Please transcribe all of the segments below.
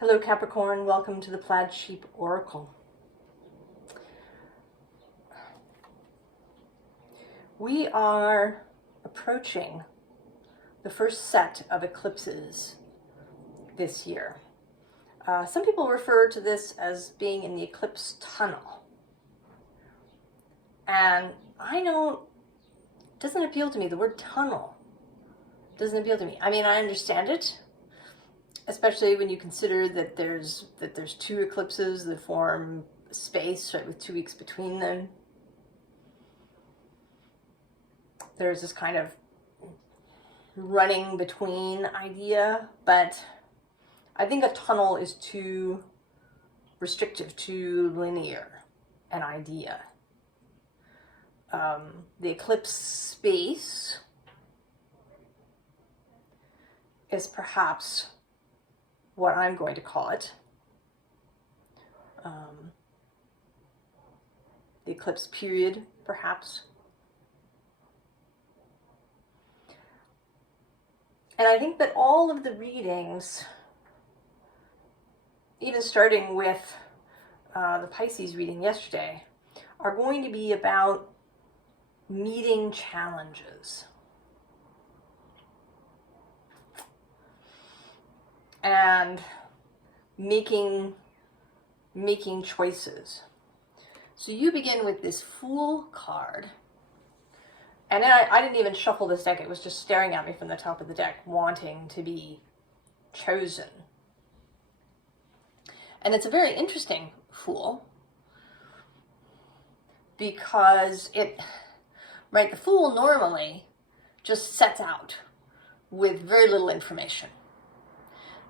Hello Capricorn, welcome to the Plaid Sheep Oracle. We are approaching the first set of eclipses this year. Some people refer to this as being in the eclipse tunnel. And it doesn't appeal to me. The word tunnel doesn't appeal to me. I mean, I understand it, especially when you consider that there's two eclipses that form space, right, with 2 weeks between them. There's this kind of running between idea, but I think a tunnel is too restrictive, too linear an idea. The eclipse space is perhaps what I'm going to call it. The eclipse period, perhaps. And I think that all of the readings, even starting with the Pisces reading yesterday, are going to be about meeting challenges and making choices. So you begin with this Fool card. And then I didn't even shuffle this deck. It was just staring at me from the top of the deck, wanting to be chosen. And it's a very interesting Fool, because the Fool normally just sets out with very little information.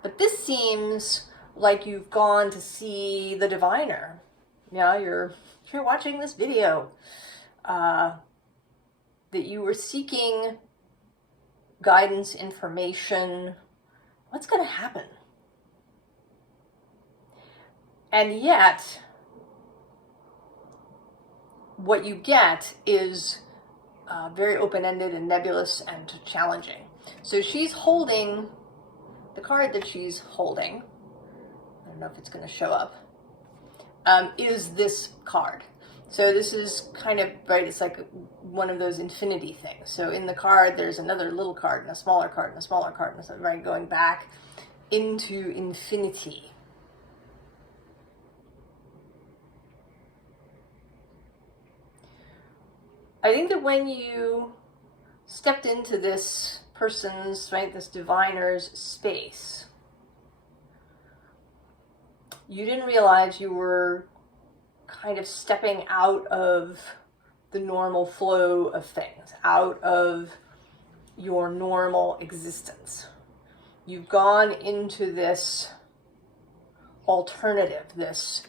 But this seems like you've gone to see the diviner. Yeah, you're watching this video. That you were seeking guidance, information. What's going to happen? And yet, what you get is very open-ended and nebulous and challenging. So she's holding, the card that she's holding, I don't know if it's going to show up, is this card. So this is kind of, right, it's like one of those infinity things. So in the card, there's another little card and a smaller card and a smaller card, and so, right, going back into infinity. I think that when you stepped into this person's, right, this diviner's space, you didn't realize you were kind of stepping out of the normal flow of things, out of your normal existence. You've gone into this alternative, this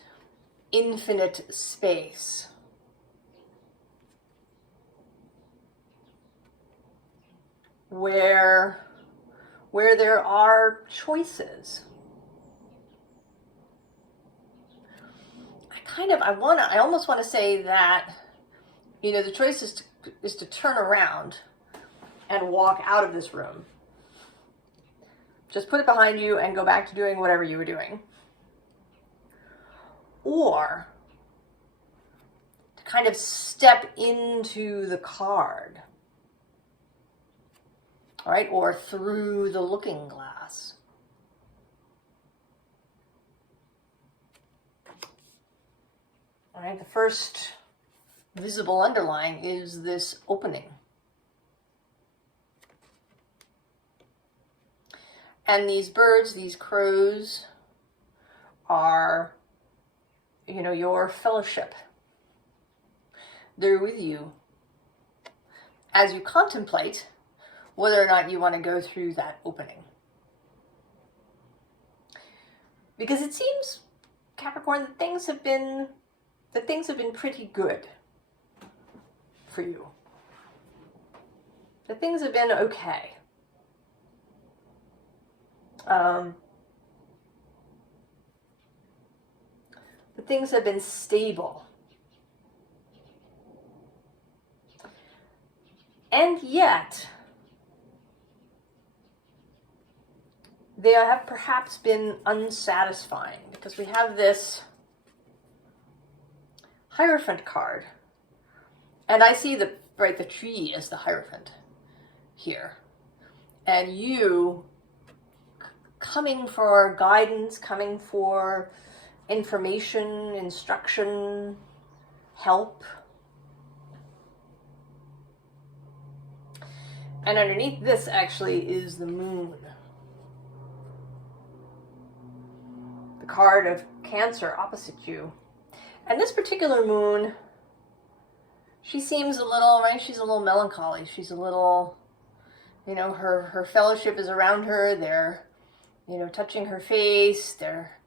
infinite space, where there are choices. I almost want to say that, the choice is to turn around and walk out of this room. Just put it behind you and go back to doing whatever you were doing. Or to kind of step into the card. All right, or through the looking glass. All right, the first visible underlying is this opening. And these birds, these crows, are, your fellowship. They're with you as you contemplate whether or not you want to go through that opening. Because it seems, Capricorn, that things have been pretty good for you. That things have been okay. That things have been stable. And yet, they have perhaps been unsatisfying, because we have this Hierophant card, and I see the tree as the Hierophant here, and you coming for guidance, coming for information, instruction, help. And underneath this actually is the moon. The card of Cancer opposite you. And this particular moon, she seems a little, right? She's a little melancholy. She's a little, her fellowship is around her. They're, touching her face. They're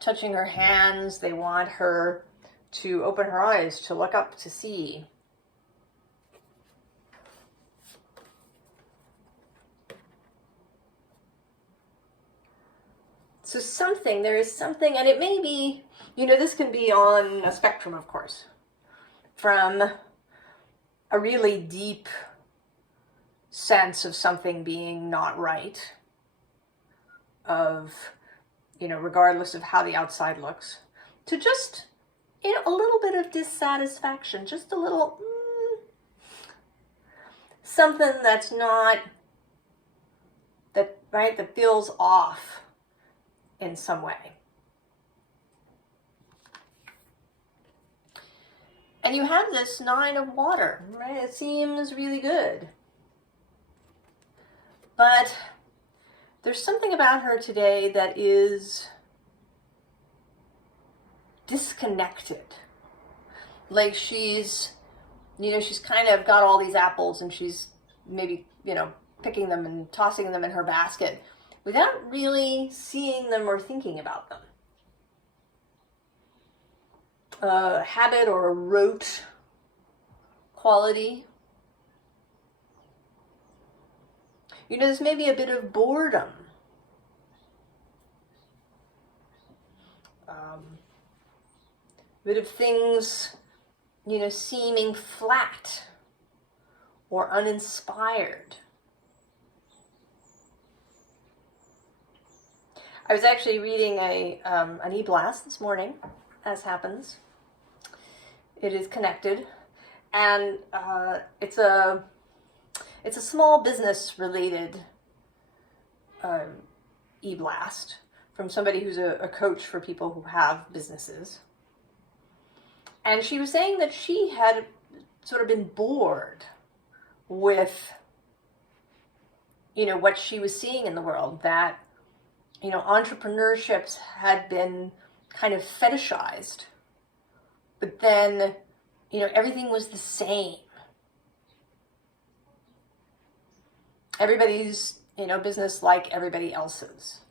touching her hands. They want her to open her eyes, to look up, to see. So there is something, and it may be, this can be on a spectrum, of course, from a really deep sense of something being not right, of, regardless of how the outside looks, to just, a little bit of dissatisfaction, just a little, something that's not, that feels off in some way. And you have this 9 of water, right? It seems really good. But there's something about her today that is disconnected. Like she's kind of got all these apples and she's maybe, picking them and tossing them in her basket without really seeing them or thinking about them. A habit or a rote quality. There's maybe a bit of boredom. A bit of things, seeming flat or uninspired. I was actually reading an e-blast this morning, as happens. It is connected, and it's a small business related e-blast from somebody who's a coach for people who have businesses. And she was saying that she had sort of been bored with, what she was seeing in the world, that entrepreneurships had been kind of fetishized, but then, everything was the same. Everybody's, business like everybody else's.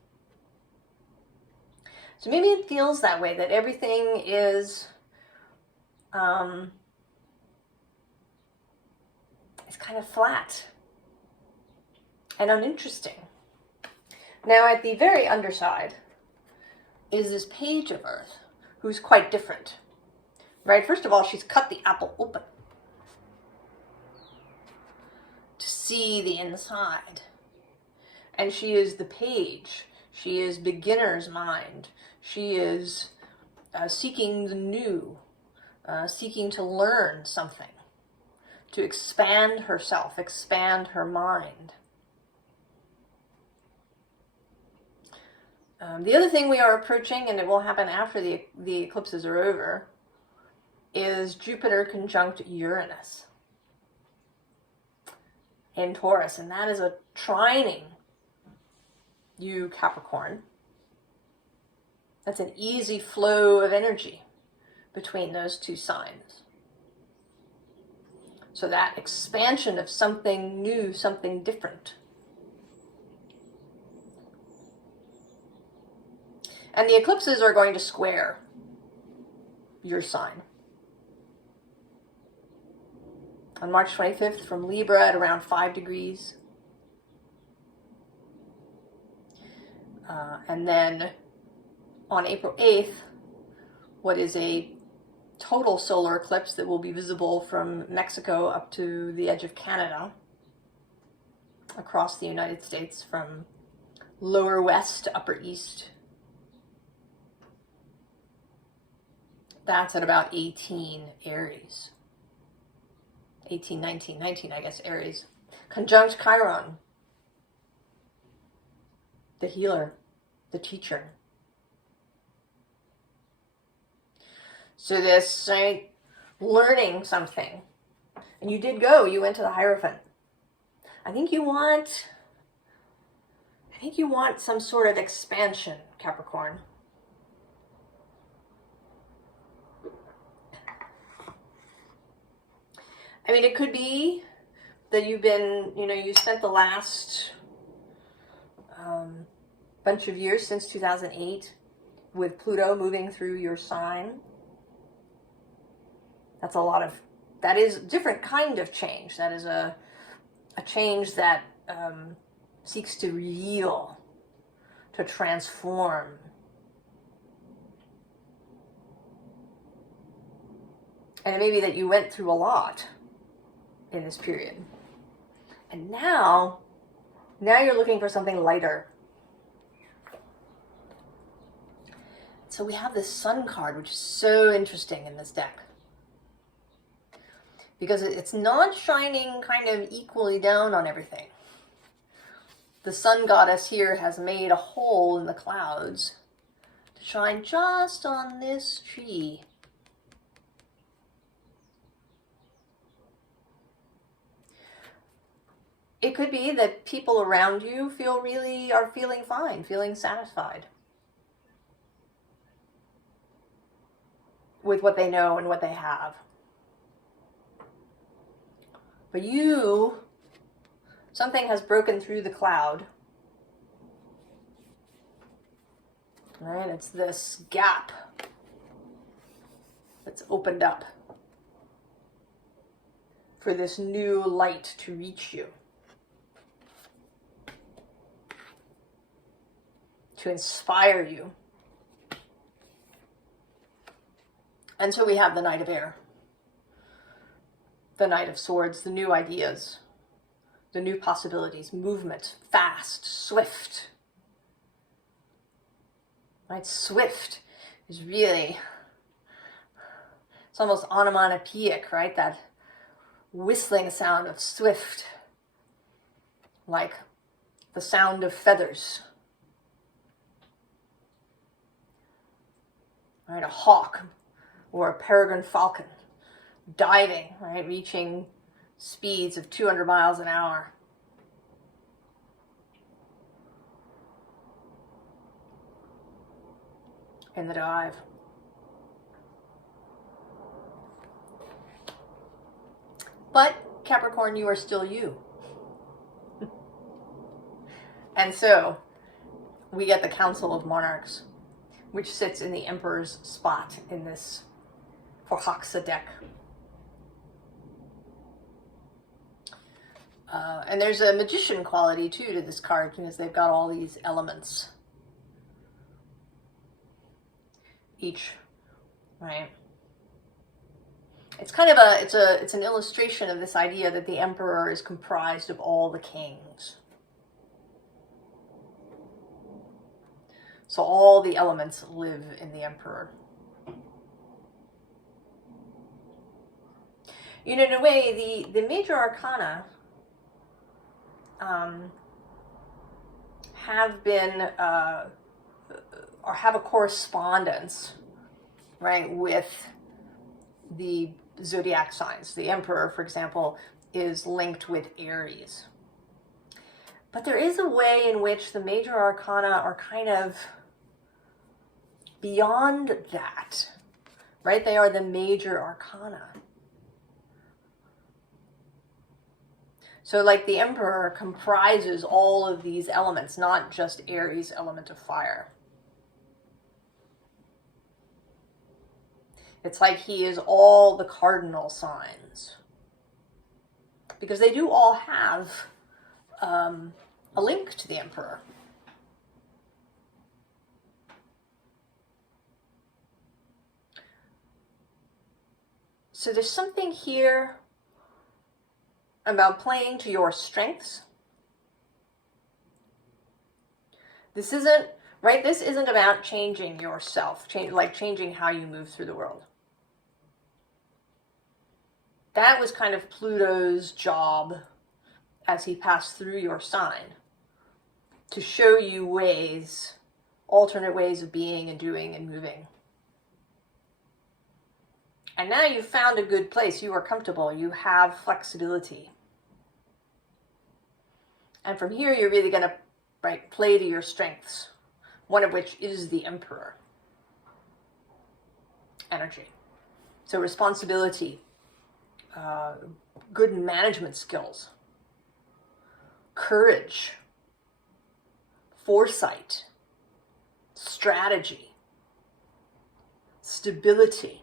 So maybe it feels that way, that everything is, it's kind of flat and uninteresting. Now, at the very underside is this Page of Earth, who's quite different, right? First of all, she's cut the apple open to see the inside. And she is the page. She is beginner's mind. She is seeking the new, seeking to learn something, to expand herself, expand her mind. The other thing we are approaching, and it will happen after the eclipses are over, is Jupiter conjunct Uranus in Taurus, and that is a trining you, Capricorn. That's an easy flow of energy between those two signs. So that expansion of something new, something different. And the eclipses are going to square your sign. On March 25th from Libra at around 5 degrees. And then on April 8th, what is a total solar eclipse that will be visible from Mexico up to the edge of Canada, across the United States from lower west to upper east. That's at about 18 Aries. 18, 19, I guess, Aries. Conjunct Chiron, the healer, the teacher. So this, right, learning something. And you did go, you went to the Hierophant. I think you want some sort of expansion, Capricorn. I mean, it could be that you've been, you spent the last bunch of years since 2008 with Pluto moving through your sign. That is a different kind of change. That is a change that seeks to reveal, to transform. And it may be that you went through a lot in this period. And now you're looking for something lighter. So we have this Sun card, which is so interesting in this deck. Because it's not shining kind of equally down on everything. The Sun goddess here has made a hole in the clouds to shine just on this tree. It could be that people around you are feeling fine, feeling satisfied with what they know and what they have. But something has broken through the cloud. Right? It's this gap that's opened up for this new light to reach you. To inspire you. And so we have the Knight of Air. The Knight of Swords, the new ideas, the new possibilities, movement, fast, swift. Right? Swift is really, it's almost onomatopoeic, right? That whistling sound of swift, like the sound of feathers. Right? A hawk or a peregrine falcon. Diving, right, reaching speeds of 200 miles an hour. In the dive. But Capricorn, you are still you. And so we get the Council of Monarchs, which sits in the Emperor's spot in this Förhäxa deck. And there's a magician quality too to this card because they've got all these elements. Each, right? It's kind of it's an illustration of this idea that the Emperor is comprised of all the kings. So all the elements live in the Emperor. In a way, the major arcana have been or have a correspondence, right, with the zodiac signs. The Emperor, for example, is linked with Aries. But there is a way in which the major arcana are kind of beyond that, right? They are the major arcana. So like the Emperor comprises all of these elements, not just Aries' element of fire. It's like he is all the cardinal signs. Because they do all have a link to the Emperor. So there's something here about playing to your strengths, This isn't, right? This isn't about changing yourself, changing how you move through the world. That was kind of Pluto's job as he passed through your sign, to show you ways, alternate ways of being and doing and moving. And now you've found a good place. You are comfortable. You have flexibility. And from here, you're really going to, right, play to your strengths, one of which is the Emperor energy. So responsibility, good management skills, courage, foresight, strategy, stability.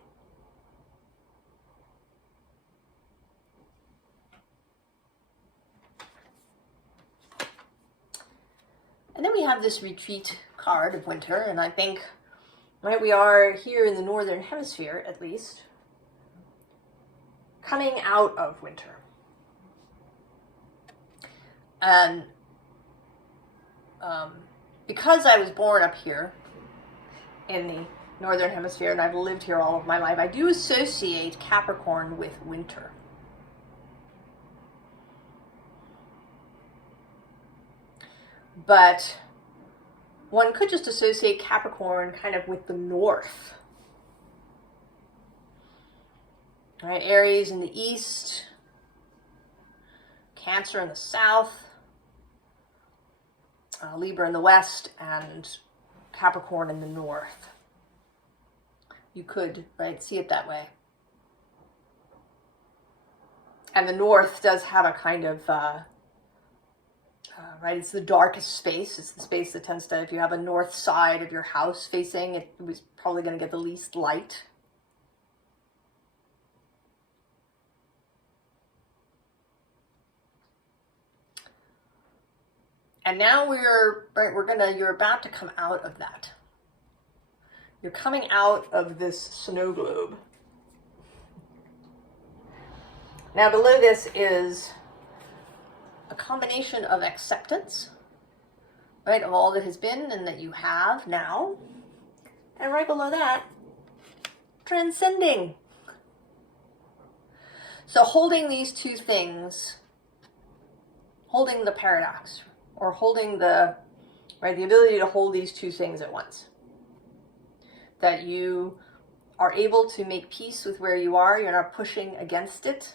And then we have this retreat card of winter, and I think, right, we are here in the northern hemisphere, at least, coming out of winter. And because I was born up here in the northern hemisphere and I've lived here all of my life, I do associate Capricorn with winter. But one could just associate Capricorn kind of with the north. Right? Aries in the east, Cancer in the south, Libra in the west, and Capricorn in the north. You could, right, see it that way. And the north does have a kind of, right, it's the darkest space. It's the space that tends to, if you have a north side of your house facing, it was probably going to get the least light. And now you're about to come out of that. You're coming out of this snow globe. Now below this is a combination of acceptance, right, of all that has been and that you have now. And right below that, transcending. So holding these two things, holding the paradox, or holding the ability to hold these two things at once. That you are able to make peace with where you are. You're not pushing against it.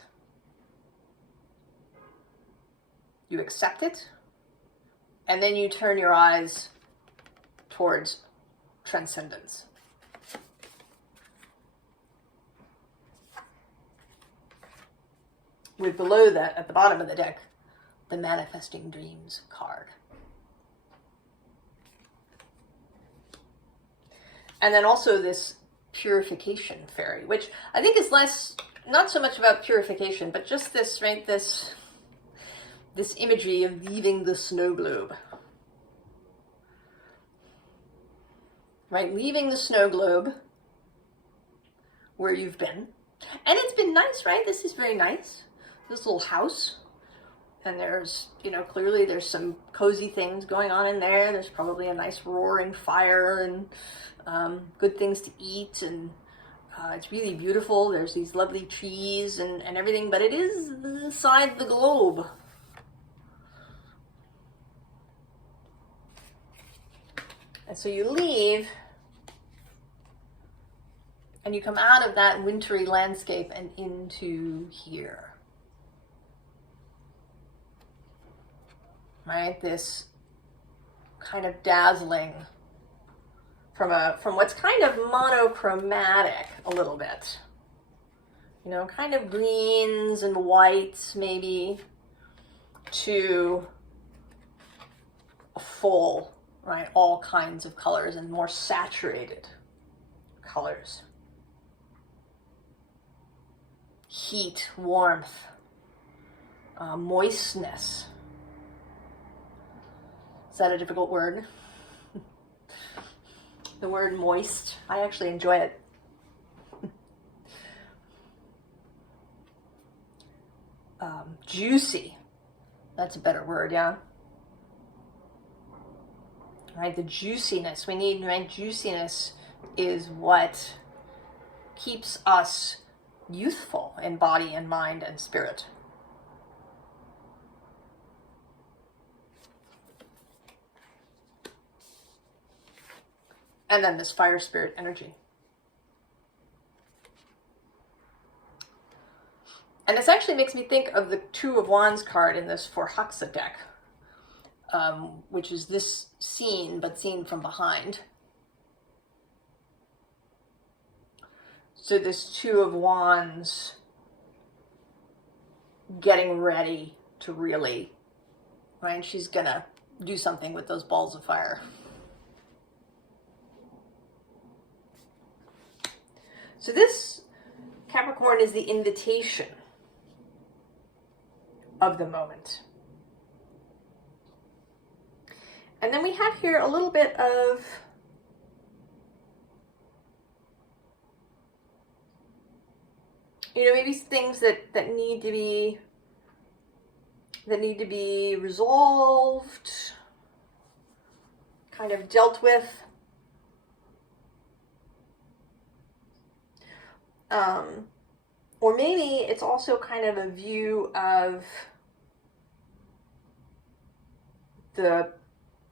You accept it. And then you turn your eyes towards transcendence. With below that, at the bottom of the deck, the Manifesting Dreams card. And then also this Purification Fairy, which I think is not so much about purification, but just this, right, this imagery of leaving the snow globe. Right, leaving the snow globe where you've been. And it's been nice, right? This is very nice. This little house. And there's, clearly there's some cozy things going on in there. There's probably a nice roaring fire and good things to eat. And it's really beautiful. There's these lovely trees and everything. But it is inside the globe. And so you leave. And you come out of that wintry landscape and into here. Right, this kind of dazzling from what's kind of monochromatic a little bit, kind of greens and whites maybe, to a full, right, all kinds of colors and more saturated colors. Heat, warmth, moistness. Is that a difficult word? The word moist. I actually enjoy it. Juicy. That's a better word, yeah. right? The juiciness we need, right? Juiciness is what keeps us youthful in body and mind and spirit. And then this fire spirit energy. And this actually makes me think of the Two of Wands card in this Förhäxa deck, which is this scene, but seen from behind. So this Two of Wands getting ready to really, right? She's gonna do something with those balls of fire. So this Capricorn is the invitation of the moment. And then we have here a little bit of maybe things that need to be resolved, kind of dealt with. Or maybe it's also kind of a view of the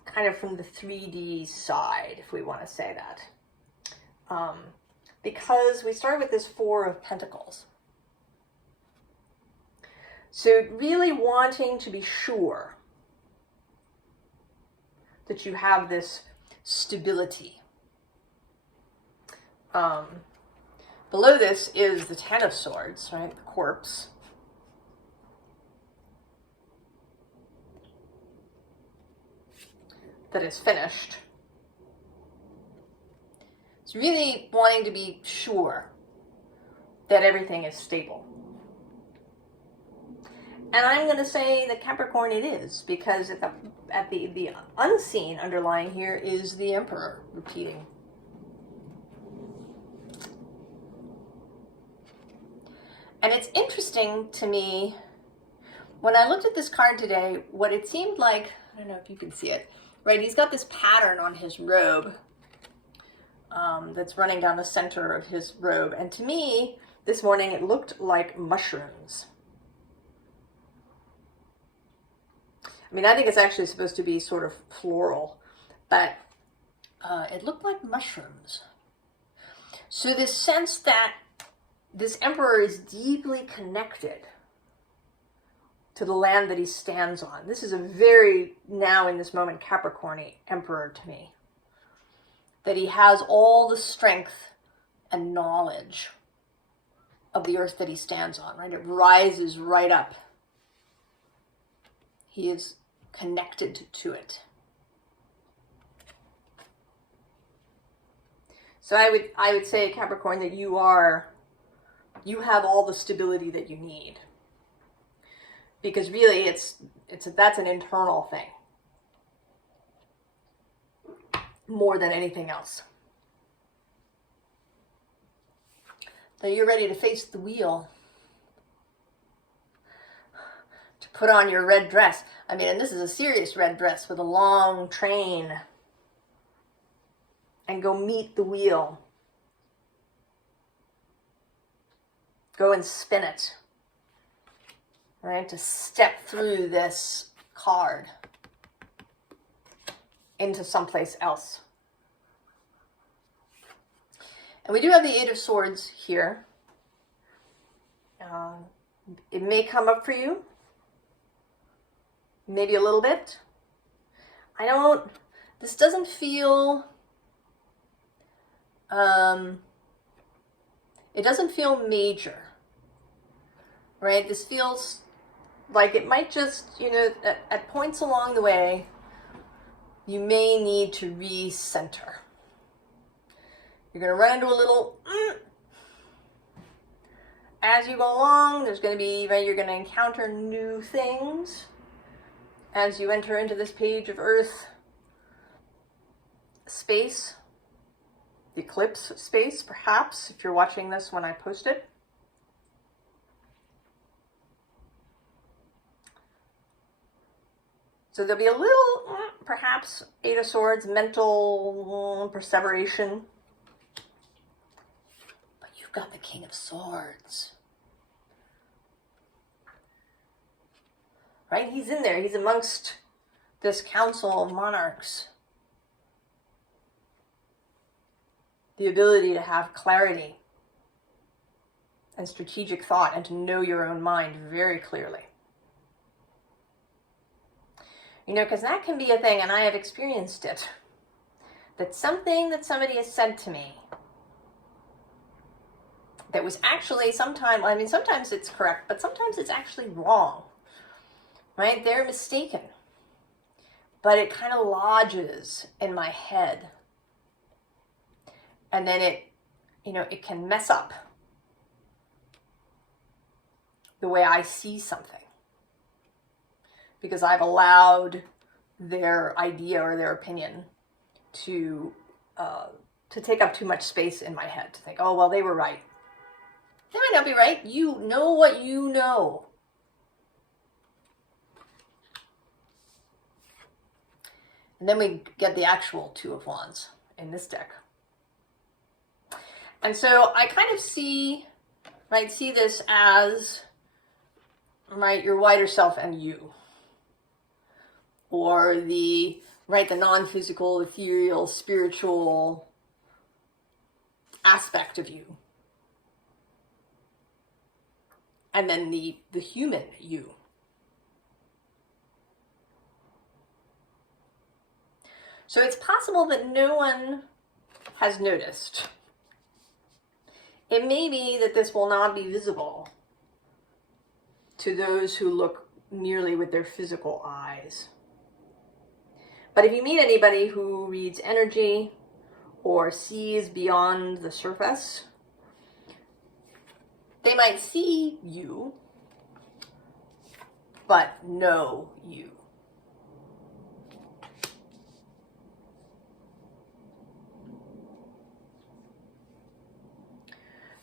kind of from the 3D side, if we want to say that. Because we start with this Four of Pentacles. So really wanting to be sure that you have this stability. Below this is the Ten of Swords, right? The corpse. That is finished. It's really wanting to be sure that everything is stable. And I'm going to say that Capricorn it is, because at the unseen underlying here is the Emperor repeating. And it's interesting to me, when I looked at this card today, what it seemed like, I don't know if you can see it, right? He's got this pattern on his robe that's running down the center of his robe. And to me, this morning, it looked like mushrooms. I mean, I think it's actually supposed to be sort of floral, but it looked like mushrooms. So this sense that this emperor is deeply connected to the land that he stands on. This is a very, now in this moment, Capricorn-y emperor to me. That he has all the strength and knowledge of the earth that he stands on, right? It rises right up. He is connected to it. So I would say, Capricorn, that you have all the stability that you need. Because really that's an internal thing. More than anything else. That you're ready to face the wheel. To put on your red dress. I mean, and this is a serious red dress with a long train. And go meet the wheel. Go and spin it. Right? To step through this card into someplace else. And we do have the Eight of Swords here. It may come up for you. Maybe a little bit. This doesn't feel, it doesn't feel major, right? This feels like it might just, at points along the way, you may need to recenter. You're going to run into a little, as you go along, there's going to be, right, you're going to encounter new things as you enter into this page of Earth space, the eclipse space, perhaps, if you're watching this when I post it. So there'll be a little, perhaps, Eight of Swords, mental perseveration. But you've got the King of Swords. Right? He's in there. He's amongst this council of monarchs. The ability to have clarity and strategic thought and to know your own mind very clearly. You know, because that can be a thing, and I have experienced it, that something that somebody has said to me that was actually sometimes it's correct, but sometimes it's actually wrong, right? They're mistaken, but it kind of lodges in my head. And then it can mess up the way I see something, because I've allowed their idea or their opinion to take up too much space in my head, to think, oh, well, they were right. They might not be right. You know what you know. And then we get the actual Two of Wands in this deck. And so I kind of see this as, right, your wider self and you. Or the non-physical, ethereal, spiritual aspect of you. And then the human you. So it's possible that no one has noticed. It may be that this will not be visible to those who look merely with their physical eyes. But if you meet anybody who reads energy or sees beyond the surface, they might see you, but know you.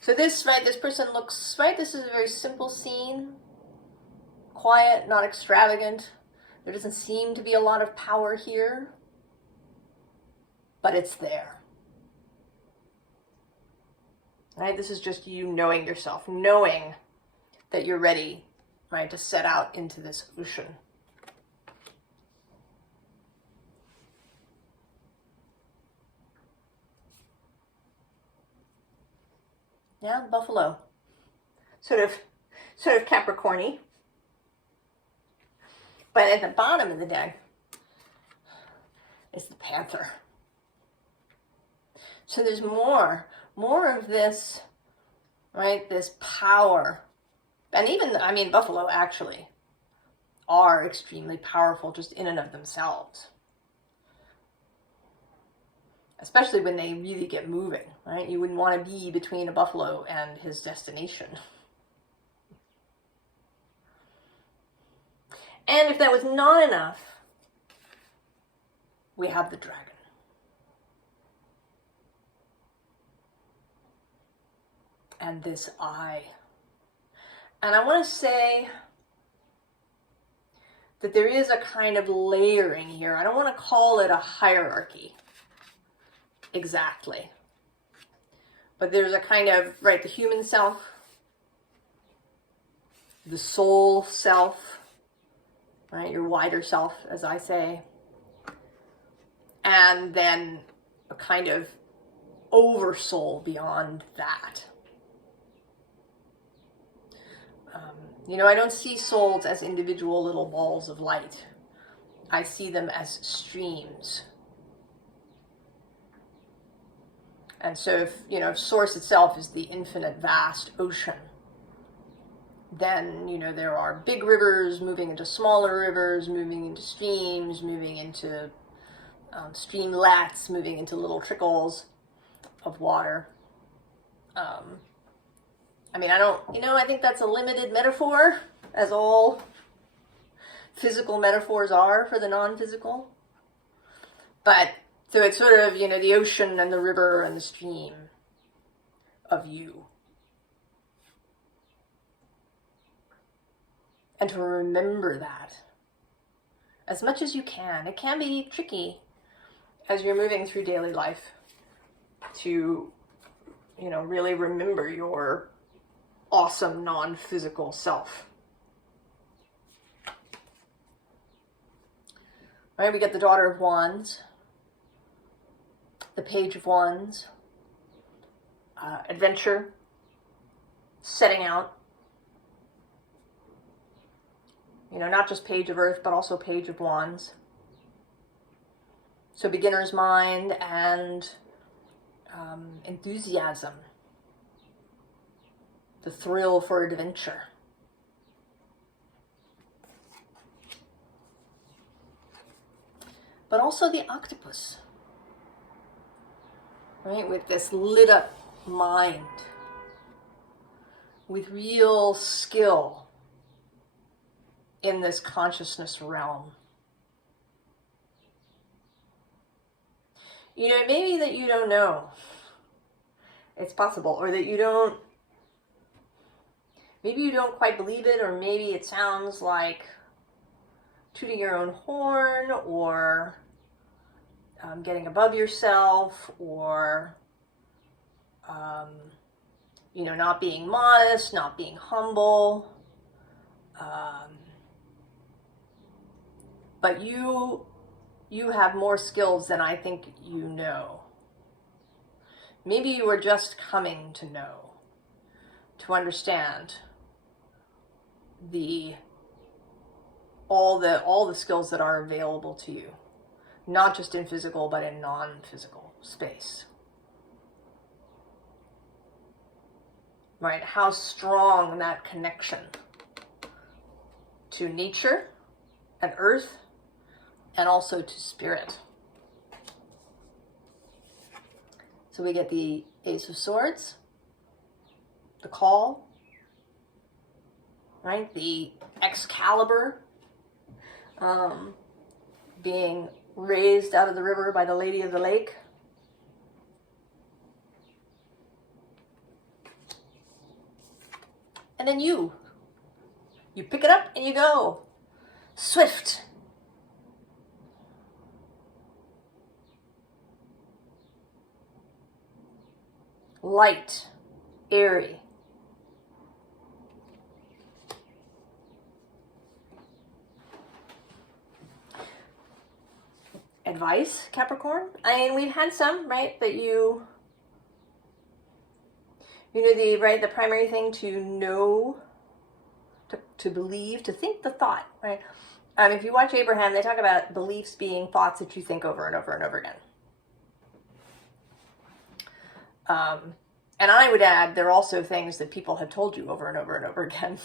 So this person looks, this is a very simple scene. Quiet, not extravagant. There doesn't seem to be a lot of power here, but it's there. Right? This is just you knowing yourself, knowing that you're ready, right, to set out into this ocean. Yeah, the buffalo. Sort of Capricorn-y. But at the bottom of the deck is the panther. So there's more of this, right, this power. And even, buffalo actually are extremely powerful just in and of themselves. Especially when they really get moving, right? You wouldn't want to be between a buffalo and his destination. And if that was not enough, we have the dragon. And this eye. And I want to say that there is a kind of layering here. I don't want to call it a hierarchy exactly. But there's a kind of, right, the human self, the soul self, right, your wider self, as I say, and then a kind of oversoul beyond that. I don't see souls as individual little balls of light. I see them as streams. And so if Source itself is the infinite vast ocean, then, there are big rivers moving into smaller rivers, moving into streams, moving into streamlets, moving into little trickles of water. I think that's a limited metaphor, as all physical metaphors are for the non-physical. But, so it's sort of, the ocean and the river and the stream of you. And to remember that, as much as you can. It can be tricky as you're moving through daily life to, you know, really remember your awesome non-physical self. All right, we get the Daughter of Wands, the Page of Wands, adventure, setting out. You know, not just Page of Earth, but also Page of Wands. So beginner's mind and enthusiasm, the thrill for adventure. But also the octopus, right? With this lit up mind, with real skill in this consciousness realm. You know, maybe that you don't know. It's possible. Or that maybe you don't quite believe it, or maybe it sounds like tooting your own horn, or getting above yourself, or, you know, not being modest, not being humble. But you have more skills than I think you know. Maybe you are just coming to know, to understand all the skills that are available to you, not just in physical, but in non-physical space. Right? How strong that connection to nature and earth, and also to spirit. So we get the Ace of Swords, the Call, right? The Excalibur, being raised out of the river by the Lady of the Lake. And then you pick it up and you go. Swift. Light, airy. Advice, Capricorn? I mean, we've had some, right, that you know, the primary thing to know, to believe, to think the thought, right? If you watch Abraham, they talk about beliefs being thoughts that you think over and over and over again. And I would add, they're also things that people have told you over and over and over again.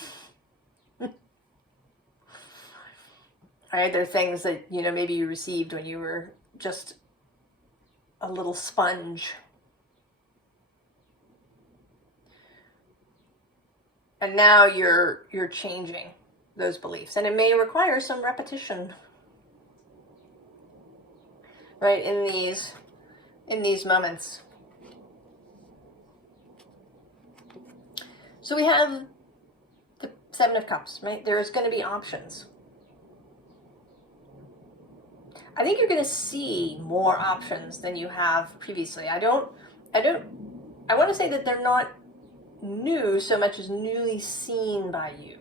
Right? They're things that, you know, maybe you received when you were just a little sponge. And now you're changing those beliefs. And it may require some repetition. Right? In these moments. So we have the Seven of Cups, right? There's going to be options. I think you're going to see more options than you have previously. I want to say that they're not new so much as newly seen by you.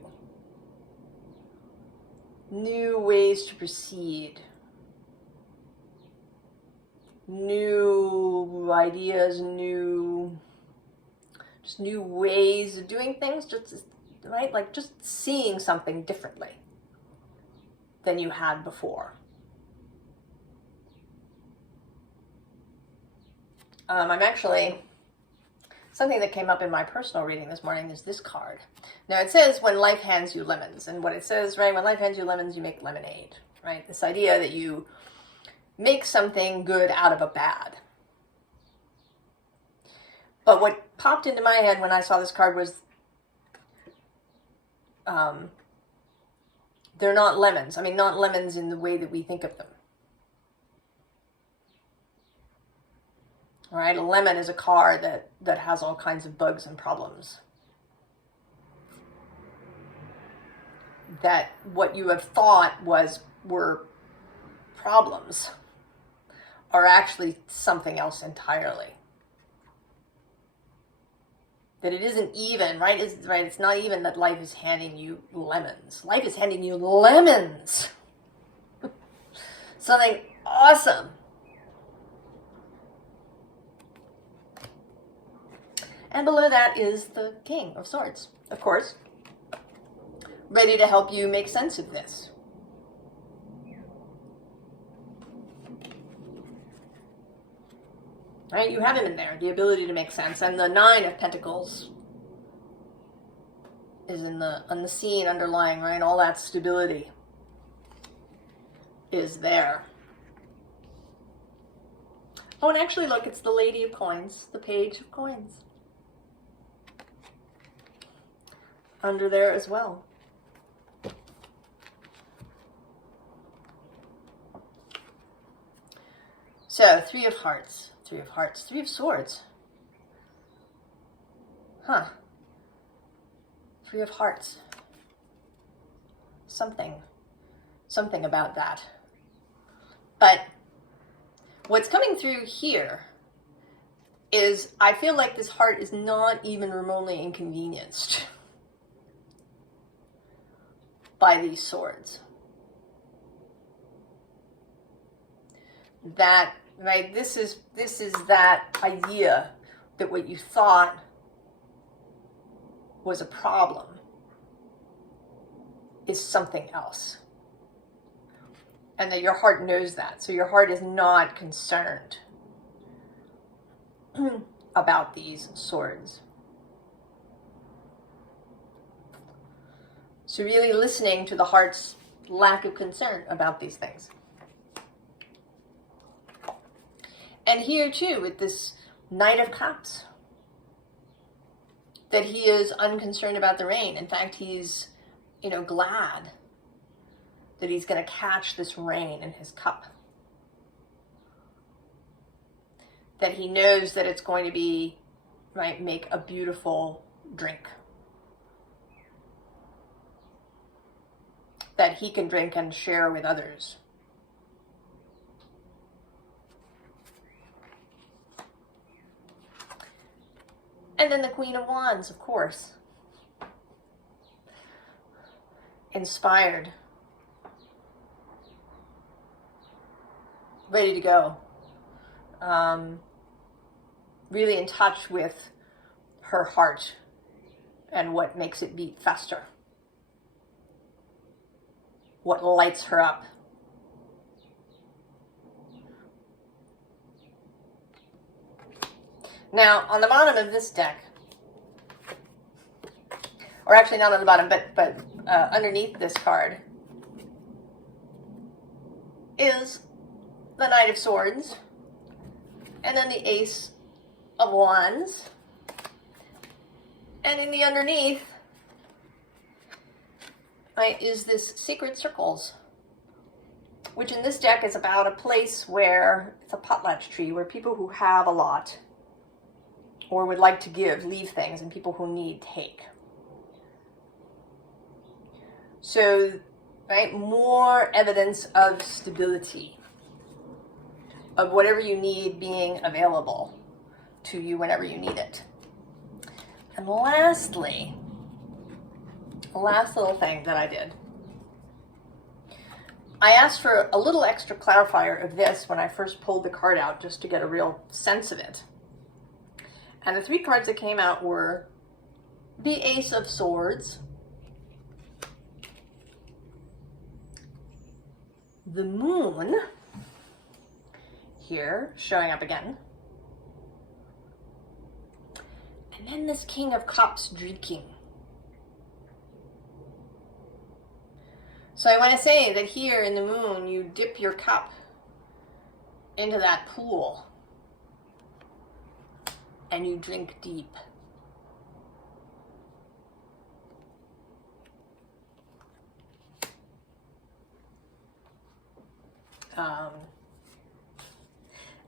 New ways to proceed. New ideas, new ways of doing things, just, right? Like just seeing something differently than you had before. I'm actually, something that came up in my personal reading this morning is this card. Now it says, when life hands you lemons, and what it says, right, when life hands you lemons, you make lemonade, right? This idea that you make something good out of a bad. But what popped into my head when I saw this card was, they're not lemons. I mean, not lemons in the way that we think of them. All right, a lemon is a car that has all kinds of bugs and problems. That what you have thought were problems are actually something else entirely. That it isn't even, right? It's not even that life is handing you lemons. Life is handing you lemons. Something awesome. And below that is the King of Swords, of course, ready to help you make sense of this. Right? You have him in there, the ability to make sense. And the Nine of Pentacles is on the scene underlying, right? All that stability is there. Oh, and actually, look, it's the Lady of Coins, the Page of Coins. Under there as well. So, Three of Hearts, Three of Hearts, Three of Swords. Huh. Three of Hearts. Something about that. But what's coming through here is I feel like this heart is not even remotely inconvenienced by these swords. That, right, this is that idea that what you thought was a problem is something else. And that your heart knows that. So your heart is not concerned about these swords. So really listening to the heart's lack of concern about these things. And here too, with this Knight of Cups, that he is unconcerned about the rain. In fact, he's, glad that he's going to catch this rain in his cup. That he knows that it's going to be, right, make a beautiful drink. That he can drink and share with others. And then the Queen of Wands, of course. Inspired. Ready to go. Really in touch with her heart and what makes it beat faster. What lights her up. Now, on the bottom of this deck, or actually not on the bottom, but underneath this card, is the Knight of Swords, and then the Ace of Wands, and in the underneath, right, is this Secret Circles, which in this deck is about a place where it's a potlatch tree, where people who have a lot or would like to give, leave things, and people who need, take. So, right, more evidence of stability, of whatever you need being available to you whenever you need it. And lastly, the last little thing that I did, I asked for a little extra clarifier of this when I first pulled the card out, just to get a real sense of it. And the three cards that came out were the Ace of Swords, the Moon, here, showing up again, and then this King of Cups drinking. So I want to say that here in the Moon, you dip your cup into that pool and you drink deep.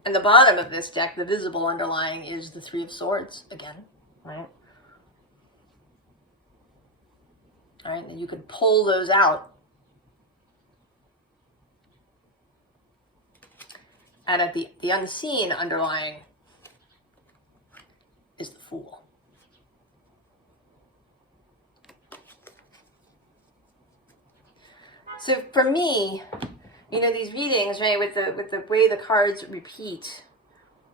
And the bottom of this deck, the visible underlying, is the Three of Swords again, right? All right, and you could pull those out And at the unseen underlying is the Fool. So for me, you know, these readings, right, with the way the cards repeat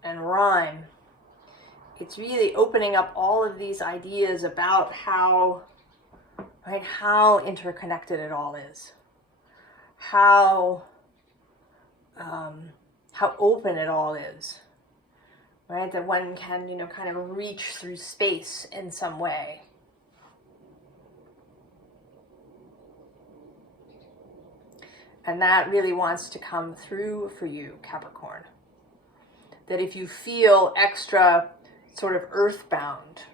and rhyme, it's really opening up all of these ideas about how, right, how interconnected it all is, how open it all is, right? That one can, you know, kind of reach through space in some way. And that really wants to come through for you, Capricorn. That if you feel extra sort of earthbound,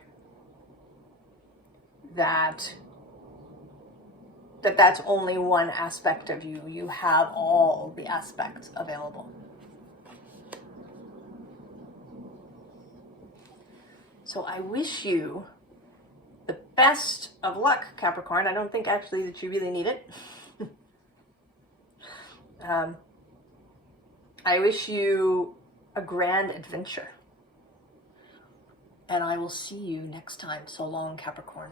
that's only one aspect of you. You have all the aspects available. So I wish you the best of luck, Capricorn. I don't think actually that you really need it. I wish you a grand adventure. And I will see you next time. So long, Capricorn.